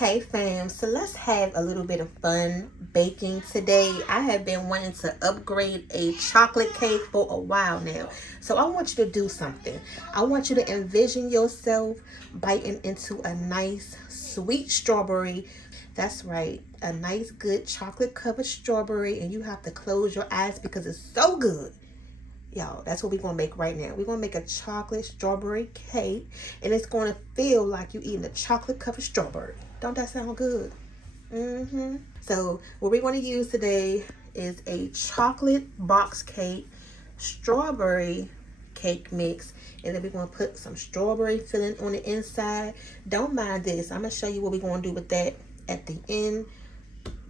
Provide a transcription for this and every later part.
Hey fam, so let's have a little bit of fun baking today. I have been wanting to upgrade a chocolate cake for a while now. So I want you to do something. I want you to envision yourself biting into a nice sweet strawberry. That's right, a nice good chocolate covered strawberry, and you have to close your eyes because it's so good. Y'all, that's what we're gonna make right now. We're gonna make a chocolate strawberry cake, and it's gonna feel like you eating a chocolate covered strawberry. Don't that sound good? So what we're gonna use today is a chocolate box cake, strawberry cake mix, and then we're gonna put some strawberry filling on the inside. Don't mind this. I'm gonna show you what we're gonna do with that at the end.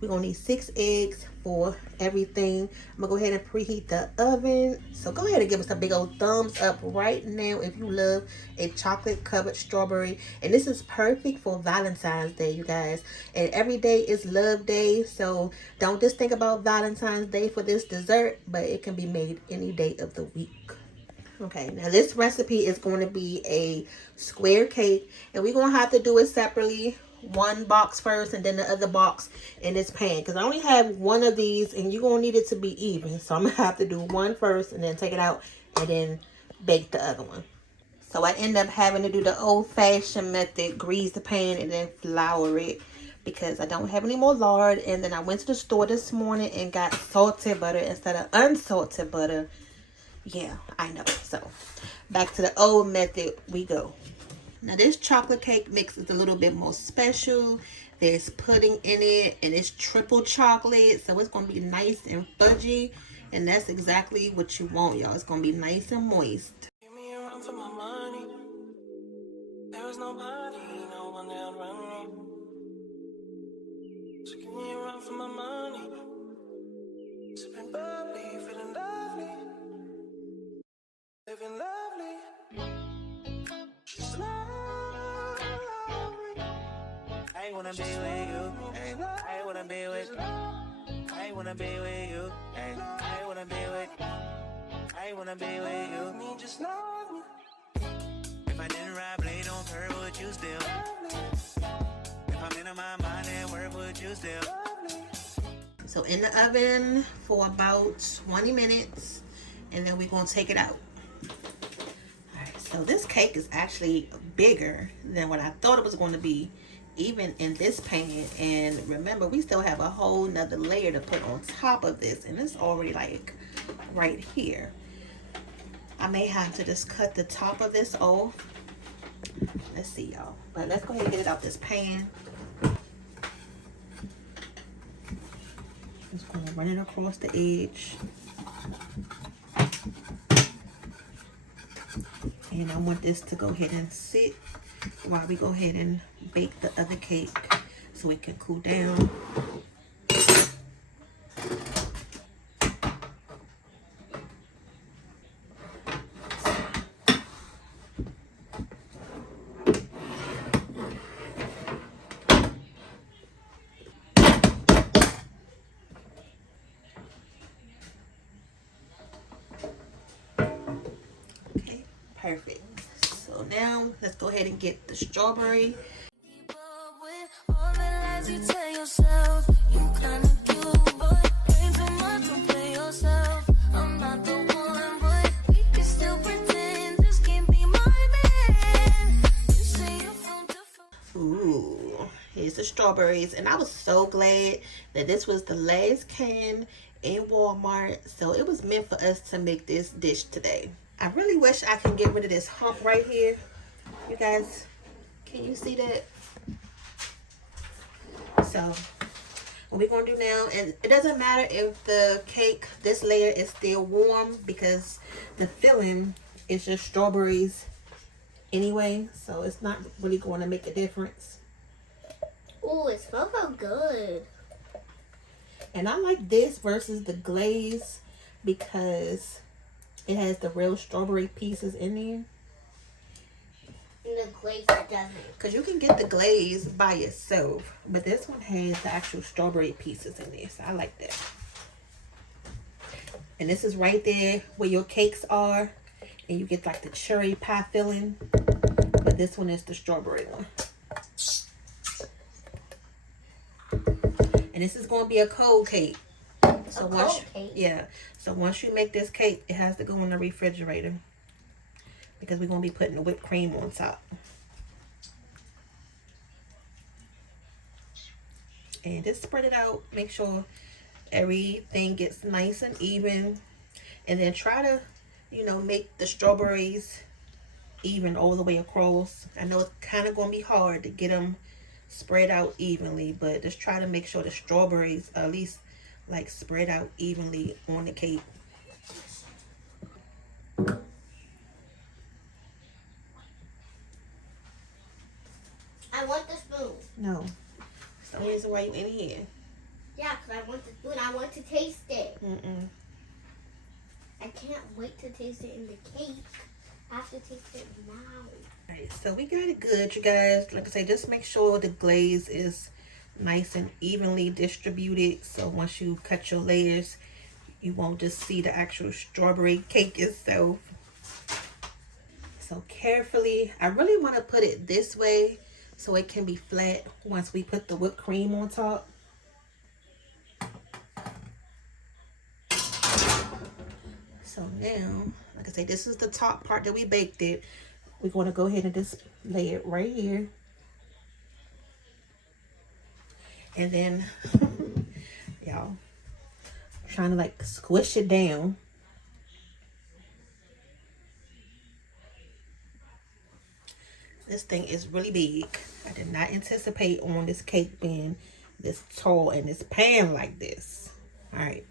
We're gonna need 6 eggs for everything. I'm gonna go ahead and preheat the oven. So go ahead and give us a big old thumbs up right now if you love a chocolate covered strawberry. And this is perfect for Valentine's Day, you guys. And every day is love day. So don't just think about Valentine's Day for this dessert, but it can be made any day of the week. Okay, now this recipe is going to be a square cake, and we're going to have to do it separately. One box first and then the other box in this pan, because I only have one of these and you're going to need it to be even. So I'm going to have to do one first and then take it out and then bake the other one. So I end up having to do the old-fashioned method, grease the pan and then flour it, because I don't have any more lard. And then I went to the store this morning and got salted butter instead of unsalted butter. Yeah, I know. So back to the old method we go. Now this chocolate cake mix is a little bit more special. There's pudding in it and it's triple chocolate, so it's going to be nice and fudgy, and that's exactly what you want, y'all. It's going to be nice and moist. Give me a run for my money. There is nobody, no one that run me. So give me a run for my money. Sipping bubbly, feeling lovely. Living lovely. She's lovely. I wanna be with you. I wanna be with. I wanna be with you. I wanna be with. I wanna be with you. Me just love me. If I didn't ride blade on curve, would you still? If I'm in my mind and where would you still? So in the oven for about 20 minutes, and then we're gonna take it out. So this cake is actually bigger than what I thought it was going to be, even in this pan. And remember, we still have a whole nother layer to put on top of this, and it's already like right here. I may have to just cut the top of this off. Let's see, y'all. But let's go ahead and get it out this pan. Just going to run it across the edge. And I want this to go ahead and sit while we go ahead and bake the other cake so it can cool down. Perfect. So now let's go ahead and get the strawberry. Ooh, here's the strawberries. And I was so glad that this was the last can in Walmart. So it was meant for us to make this dish today. I really wish I can get rid of this hump right here. You guys, can you see that? So, what we're going to do now, and it doesn't matter if the cake, this layer is still warm, because the filling is just strawberries anyway. So, it's not really going to make a difference. Ooh, it smells so good. And I like this versus the glaze because it has the real strawberry pieces in there. And the glaze doesn't. Because you can get the glaze by itself, but this one has the actual strawberry pieces in there. So I like that. And this is right there where your cakes are. And you get like the cherry pie filling. But this one is the strawberry one. And this is going to be a cold cake. So cake? Yeah. So once you make this cake, it has to go in the refrigerator. Because we're going to be putting the whipped cream on top. And just spread it out. Make sure everything gets nice and even. And then try to, make the strawberries even all the way across. I know it's kind of going to be hard to get them spread out evenly, but just try to make sure the strawberries are at least like spread out evenly on the cake. I want the spoon. No. That's the only reason why you in here. Yeah, because I want the spoon. I want to taste it. I can't wait to taste it in the cake. I have to taste it now. Alright, so we got it good, you guys. Like I say, just make sure the glaze is nice and evenly distributed. So once you cut your layers, you won't just see the actual strawberry cake itself. So carefully, I really want to put it this way so it can be flat once we put the whipped cream on top. So now, like I say, this is the top part that we baked it. We're going to go ahead and just lay it right here. And then, y'all, trying to like squish it down. This thing is really big. I did not anticipate on this cake being this tall and this pan like this. All right.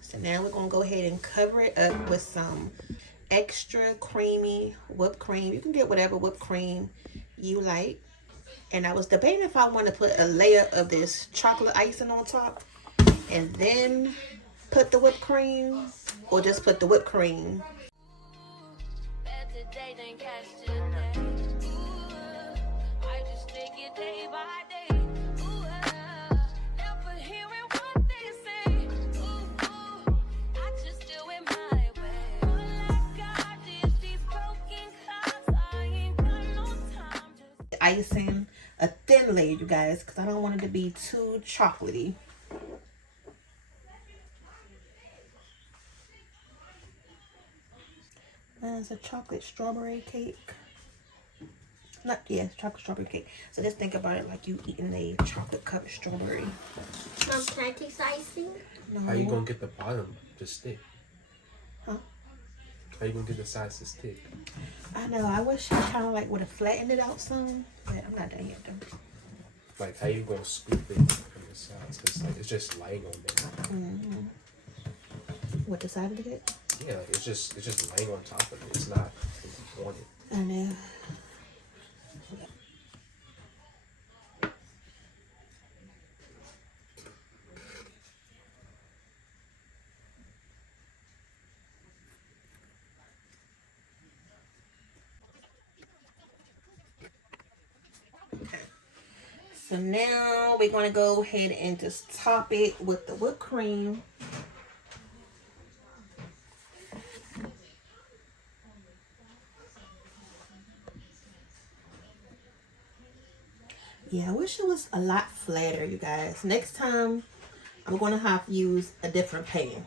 So now we're going to go ahead and cover it up with some extra creamy whipped cream. You can get whatever whipped cream you like. And I was debating if I want to put a layer of this chocolate icing on top and then put the whipped cream, or just put the whipped cream. Icing a thin layer, you guys, because I don't want it to be too chocolatey. That's a chocolate strawberry cake. Chocolate strawberry cake. So just think about it like you eating a chocolate covered strawberry. Can I taste the icing? No. How you gonna get the bottom to stick? Huh? How you gonna get the sides to stick? I know. I wish I kind of like would have flattened it out some, but I'm not done yet though. Like, how you gonna scoop it from the sides? Cause like it's just laying on there. What, the side of it? Yeah, like it's just laying on top of it. It's not on it. I know. So now we're going to go ahead and just top it with the whipped cream. Yeah, I wish it was a lot flatter, you guys. Next time, I'm going to have to use a different pan.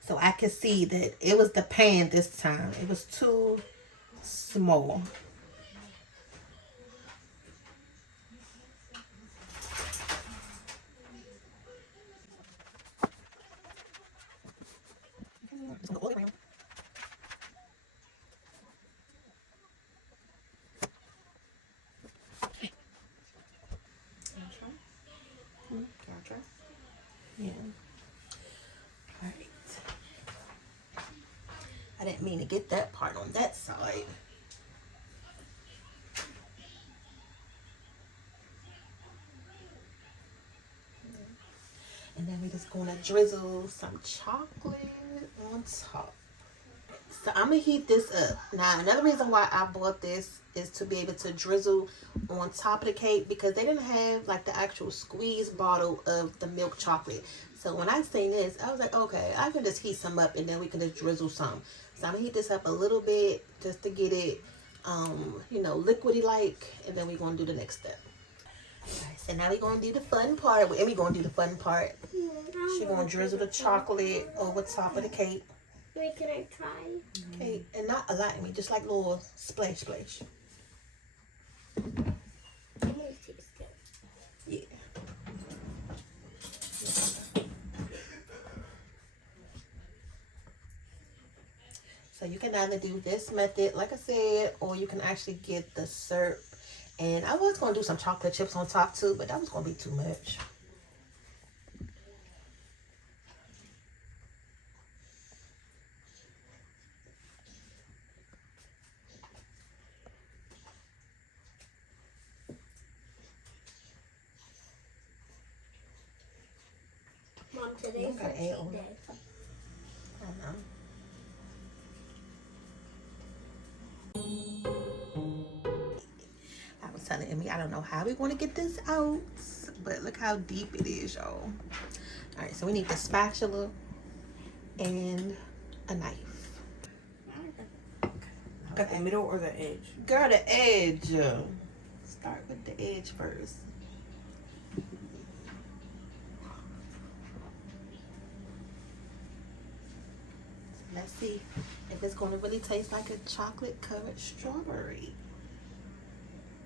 So I can see that it was the pan this time. It was too small. Just go all the way around. Yeah. All right. I didn't mean to get that part on that side. And then we're just gonna drizzle some chocolate on top. So I'm gonna heat this up. Now, another reason why I bought this is to be able to drizzle on top of the cake, because they didn't have like the actual squeeze bottle of the milk chocolate. So when I seen this, I was like, okay, I can just heat some up and then we can just drizzle some. So I'm gonna heat this up a little bit just to get it, liquidy like, and then we're gonna do the next step. So now we're gonna do the fun part. Well, Emmy gonna do the fun part. She gonna drizzle the chocolate over top of the cake. Wait, can I try? Okay, and not a lot, Emmy, just like little splash. It tastes good. Yeah. So you can either do this method, like I said, or you can actually get the syrup. And I was gonna do some chocolate chips on top too, but that was gonna be too much. Mom, today's gotta a add cheat on. day. I don't know. I was telling Emmy, I don't know how we want to get this out, but look how deep it is, y'all. All right, so we need the spatula and a knife. Got the middle or the edge? Girl, the edge. Start with the edge first. Let's see if it's going to really taste like a chocolate covered strawberry.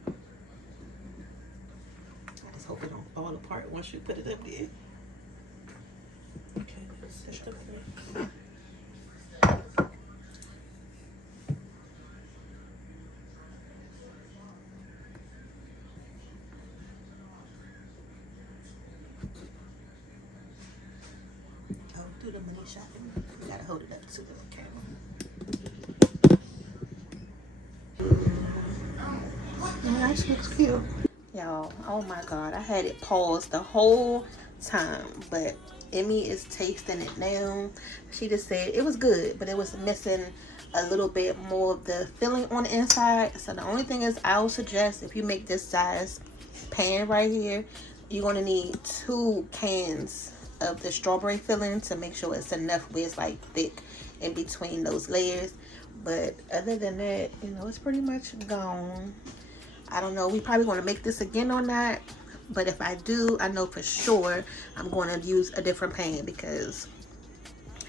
I just hope it don't fall apart once you put it up there. Okay, this is okay. Oh, do the mini shot. You gotta hold it up to the camera. Oh, that looks cute. Y'all, oh my God, I had it paused the whole time, but Emmy is tasting it now. She just said it was good, but it was missing a little bit more of the filling on the inside. So the only thing is, I would suggest if you make this size pan right here, you're gonna need 2 cans of the strawberry filling to make sure it's enough where it's like thick in between those layers. But other than that, you know, it's pretty much gone. I don't know, we probably going to make this again or not, but if I do, I know for sure I'm going to use a different pan because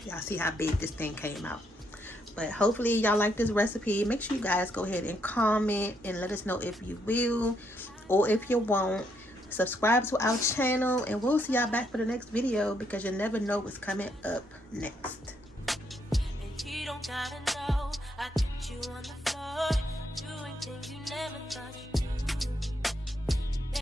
y'all see how big this thing came out. But hopefully y'all like this recipe. Make sure you guys go ahead and comment and let us know if you will or if you won't. Subscribe to our channel and we'll see y'all back for the next video because you never know what's coming up next. And you don't gotta know, I got you on the floor, doing things you never thought you